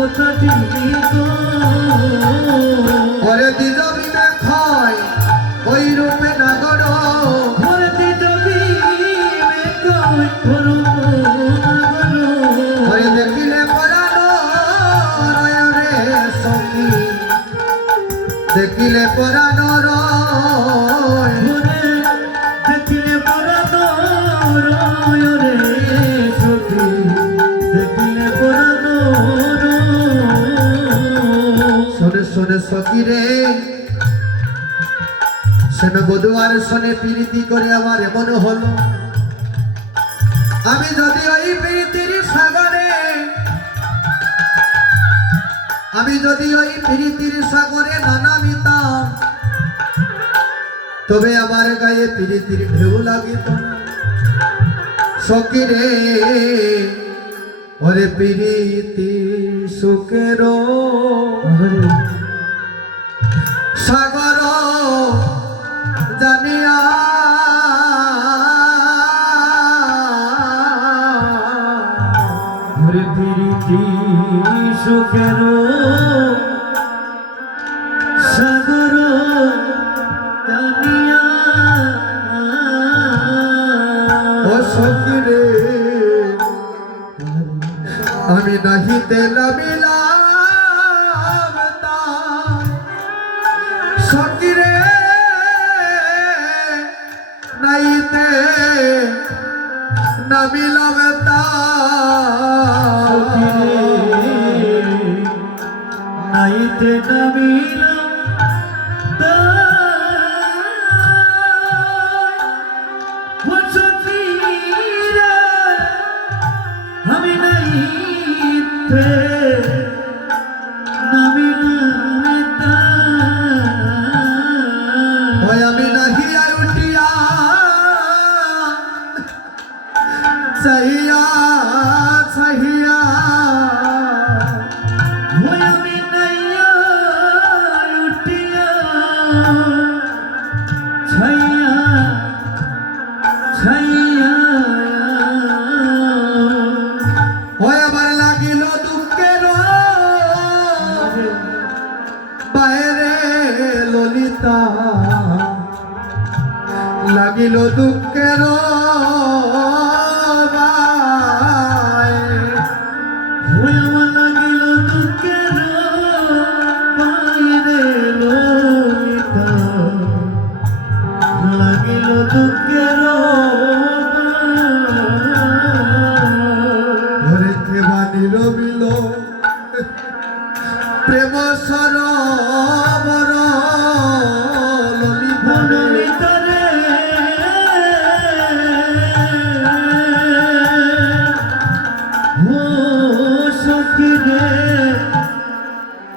কথাটি ওরে দিজ বিবেক্ষয় ওই রূপে নাগর ওরে দিজ বিবেক্ষয় ওরে দেখিলে পরানো রয়রে সখী দেখিলে পরানো রয় দেখিলে পরানো রয়রে সখী দেখিলে পরানো শোনে শোনে সখী রে শোনে বধুয়ার শোনে প্রীতি করে আমার এমন হলো আমি যদি ওই প্রীতির সাগরে আমি যদি ওই প্রীতির সাগরে না নামিতাম তবে আমার গায়ে প্রীতির ঢেউ লাগিত সখী রে ওরে প্রীতি সুখের সাগর জানিয়া ওরে প্রীতি সুখের সাগর জানিয়া ও সখী রে আমি নাহিতে নামিলাম সখী রে নাহিতে নামিলাম নাইতে নামিলাম আমি নাইতে নামিলাম আমি নাহিয়া উঠিয়া চাহিয়া চাহিয়া আমি নাইয়া উঠিয়া ছাইয়া ছাইয়া আবার লাগিল দুঃখের বাইরে ললিতা লাগিল দুঃখের লাগিল দুঃখের বাইরে ললিতা লাগিল দুঃখের ঘরে কেবা নিরবিল প্রেম সরোবর ললিতা রে ও সখী রে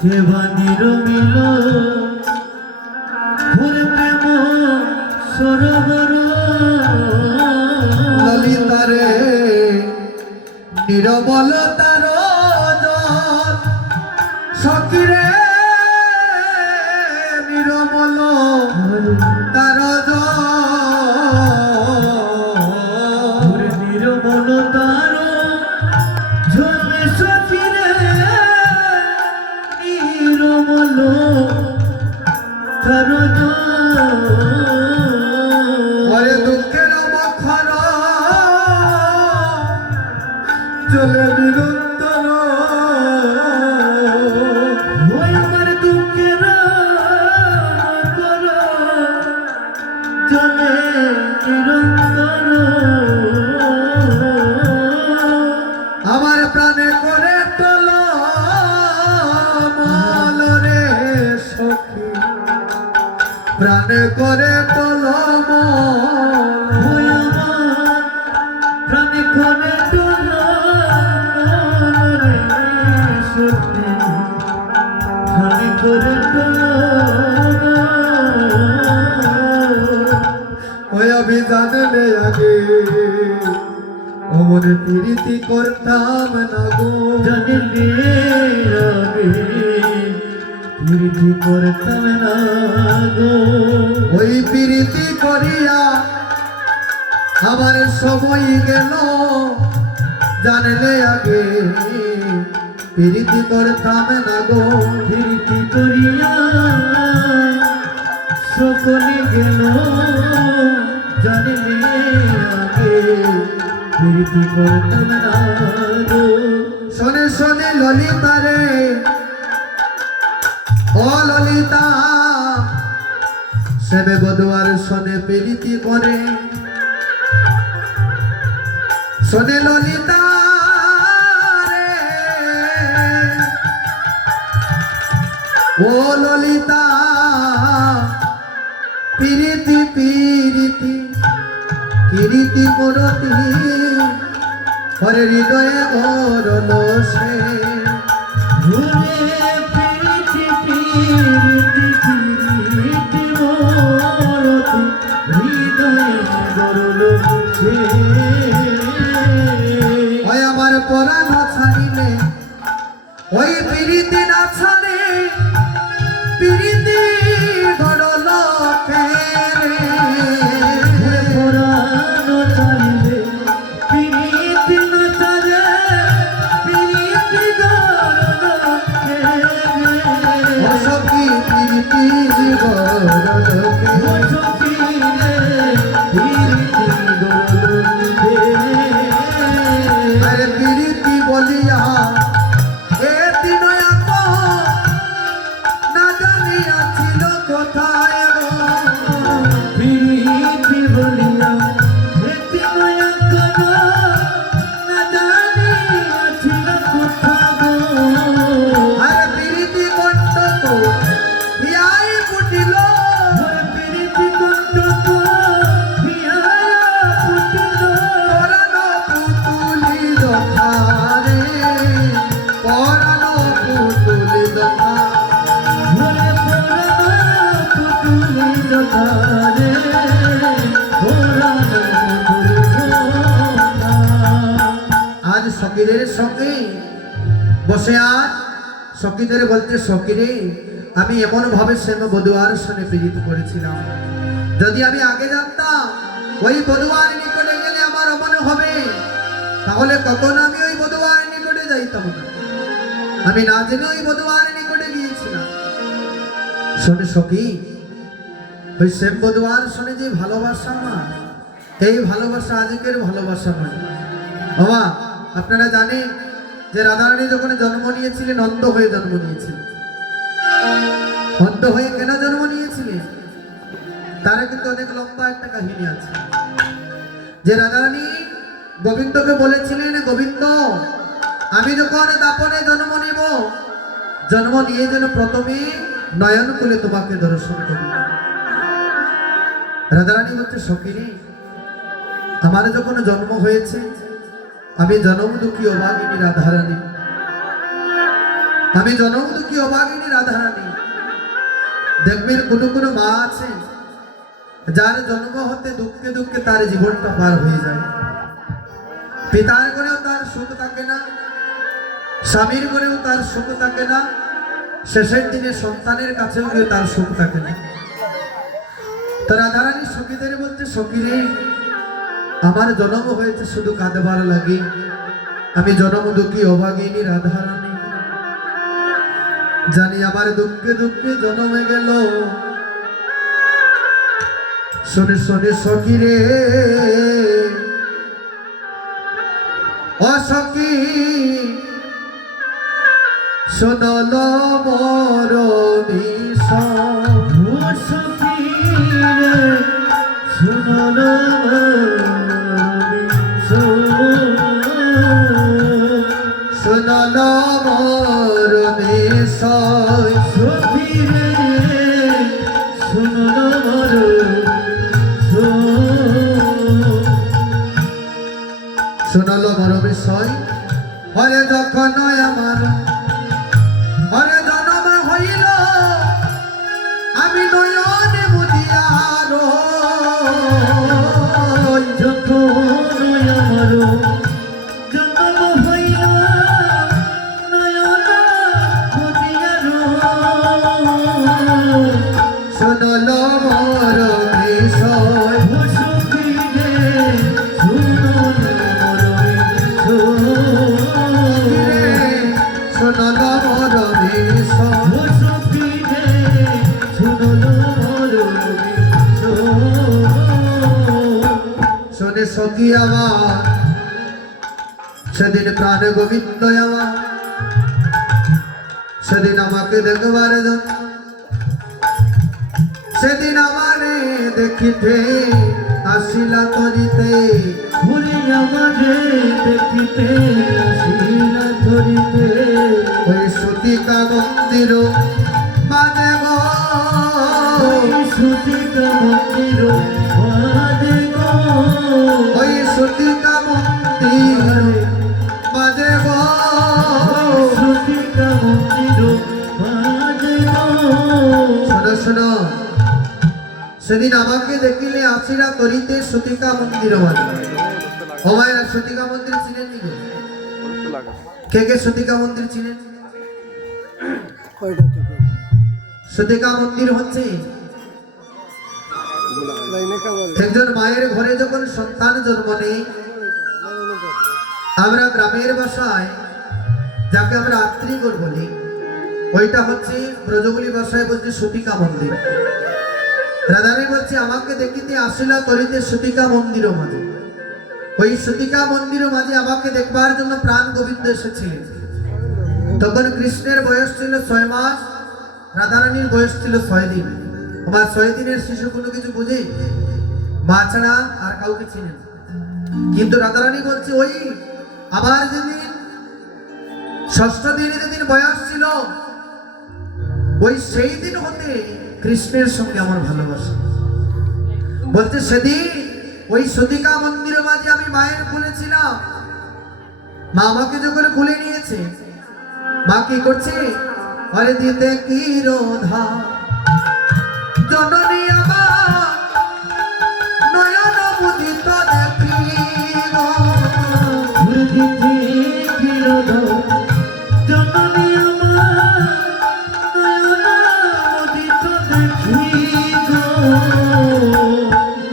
কেবা নিরমিল ওরে প্রেম সরোবর ললিতা রে নিরবলতার জল সখী রে নিরবল তার জল নির্মল তার ঝরে সখী রে নির্মল তার ওরে দুঃখের মখর চলে নিরন্তর ওই আমার দুঃখের কর চলে নিরন্তর আমার প্রাণে করে টল মল রে সখী প্রাণে করে টল ওই আমার প্রাণে করে টল রে সখী প্রাণে করে টল ওই অভিযান নে আগে অমর প্রীতি করতাম না গো জানিলে আগে প্রীতি করতাম না গো ওই প্রীতি করিয়া আমার সময় গেল জানলে আগে প্রীতি করতাম না গো প্রীতি করিয়া সকলে গেল জানলে আগে প্রীতি করতাম না গো। শোনে শোনে ললিতা রে ও ললিতা সেবে বধুয়ার শোনে প্রীতি করে শোনে ললিতা রে ও ললিতা প্রীতি প্রীতি কীর্তি করতি হরে হৃদয়ে গরল সে ঘুরে প্রীতি প্রীতি প্রীতি মরতি হৃদয়ে গরল সে। ওই আমার পরাণ ছাড়িলে ওই প্রীতি না ছাড়ে প্রীতি গরল ফেরে পুরানো চাইলে প্রীতি না চালে প্রীতি গরলকে ও সখী প্রীতি গরল সখিরে প্রীতি গরলকে। আরে প্রীতি বলিয়া এ দিন না জানিয়াছিল কোথায় গো প্রীতি বলিয়া হেতি মায়া কর না জানিয়াছিল কোথা গো। আরে প্রীতি কণ্ঠ তো হিয়াই ফুটিল ওরে প্রীতি কণ্ঠ হিয়ায়া ফুটিল পরাণ পুতুলি দখারে পরাণ পুতুলি দখা ওরে পুরানো পুতুলি জোগারে পুরানো পুতুলি জোগা। আজ সখীদের সঙ্গে বসে আজ সখীদের বলতে সখীরে আমি এমন ভাবে শ্যাম বধুয়ার সঙ্গে প্রীত করেছিলাম যদি আমি আগে জানতাম ওই বধুয়ার নিকটে গেলে আমার অমন হবে তাহলে কখন আমি ওই বধুয়ার নিকটে যাইতাম না আমি না জেনে ওই বধুয়ার নিকটে গিয়েছিলাম শোনে সখী ওই শ্যাম বধুয়ার শোনে যে ভালোবাসা আমার এই ভালোবাসা আজকের ভালোবাসা নয় বাবা। আপনারা জানেন যে রাধারানী যখন জন্ম নিয়েছিলেন অন্ধ হয়ে জন্ম নিয়েছিলেন অন্ধ হয়ে কেন জন্ম নিয়েছিলেন তার কিন্তু অনেক লম্বা একটা কাহিনী আছে যে রাধারানী গোবিন্দকে বলেছিলেন গোবিন্দ আমি যখন দাপনে জন্ম নিব জন্ম নিয়ে যেন প্রথমে নয়ন খুলে তোমাকে দর্শন করি। রাধারানী বলছে সখীরে আমার যখন জন্ম হয়েছে আমি জনম দুঃখী অভাগিনী রাধারানী আমি জনম দুঃখী অভাগিনী রাধারানী। দেখবেন কোনো মা আছে যার জন্ম হতে দুঃখে দুঃখে তার জীবনটা পার হয়ে যায় পিতার ঘরেও তার সুখ থাকে না স্বামীর ঘরেও তার সুখ থাকে না শেষের দিনে সন্তানের কাছেও গিয়ে তার সুখ থাকে না। তো রাধারানী সখীদের বলতে সখীরে আমার জন্ম হয়েছে শুধু কাঁদবার লাগে আমি জন্ম দুঃখী অভাগিনী রাধারানী জানি আমার দুঃখে দুঃখে জন্মে গেল শোনে শোনে সখীরে অসখী শোনল মোর বিষয় ও সখিরে শুনল শোনল মোর বিষয় সখিরে শুনল শোনল মোর বিষয় হরে যখন আমার হরে জন্ম হইল আমি নয়নে বুঝিয়ার যখন আমার জন্ম হইল নয়ন খুদিয়ার শোনল মোর বিষয় ও সখিরে শুনল শোনল সখী আমার সেদিন প্রাণ গোবিন্দ আমার সেদিন আমাকে দেখবার জন্য সেদিন আমারে দেখিতে আসিলা তরিতে ঘুরে আমারে দেখিতে আসিলা ধরিতে ওই সতীকা মন্দির মাঝে গো সুতিকা মন্দির বাদে গো ওই সতীকা মন্দির মাঝে গো সুতিকা মন্দির বাদে গো শোনো শোনো সেদিন আমাকে দেখিলে আসিরা তরিতে সতীকা মন্দির মাঝে ও ভাইরা সতীকা মন্দির চিনেন নি গো? কে কে সতীকা মন্দির চিনেন? সতীকা মন্দির হচ্ছে একজন মায়ের ঘরে যখন সন্তান জন্ম নেয় আমরা গ্রামের ভাষায় যাকে আমরা আত্রিগর বলি ওইটা হচ্ছে ব্রজগুলি ভাষায় বলছে সতীকা মন্দির। রাধারানী বলছে আমাকে দেখিতে আসিলা তরিতে সতীকা মন্দির মাঝে ওই সতীকা মন্দির মাঝে আমাকে দেখবার জন্য প্রাণ গোবিন্দ এসেছিলেন। তখন কৃষ্ণের বয়স ছিল 6 মাস, রাধারানীর বয়স ছিল 6 দিন। আমার 6 দিনের শিশু কোনো কিছু বুঝে মা ছাড়া আর কাউকে চিনে না। কিন্তু রাধারানী বলছে ওই আবার যেদিন 6ষ্ঠ দিনে যেদিন বয়স ছিল ওই সেই দিন হতে কৃষ্ণের সঙ্গে আমার ভালোবাসা। বলতে সেদিন ওই সতীকা মন্দিরের মাঝে আমি মায়ের কোলে ছিলাম। মা আমাকে যখন কোলে নিয়েছে মা কি করছে আরে দিতে কি রোধা জননী আমার নয়ন মুদিত দেখি গো ঘুরে দিতে বিরোধ জননী আমার নয়ন মুদিত দেখি গো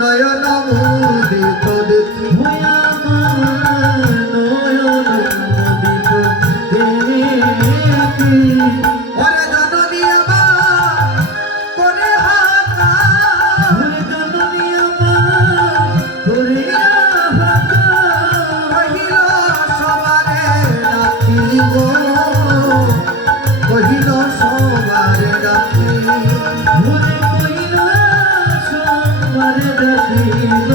নয়ন মুদিত দেখি ভয়া আমার নয়ন মুদিত দেখি ওরে জননী আমার করে হাতা ঘুরে জননী আমার ঘুরে হাতা কহিল সবারে রাখি গো কহিল সবারে রাখি ঘুরে কইলা সবারে ডাকিল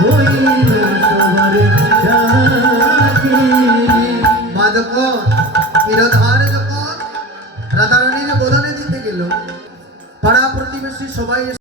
কইলা সবারে ডাকি মা যখন নিরাধার যখন রাধারানীর বোধনে দিতে গেল পাড়া প্রতিবেশী সবাই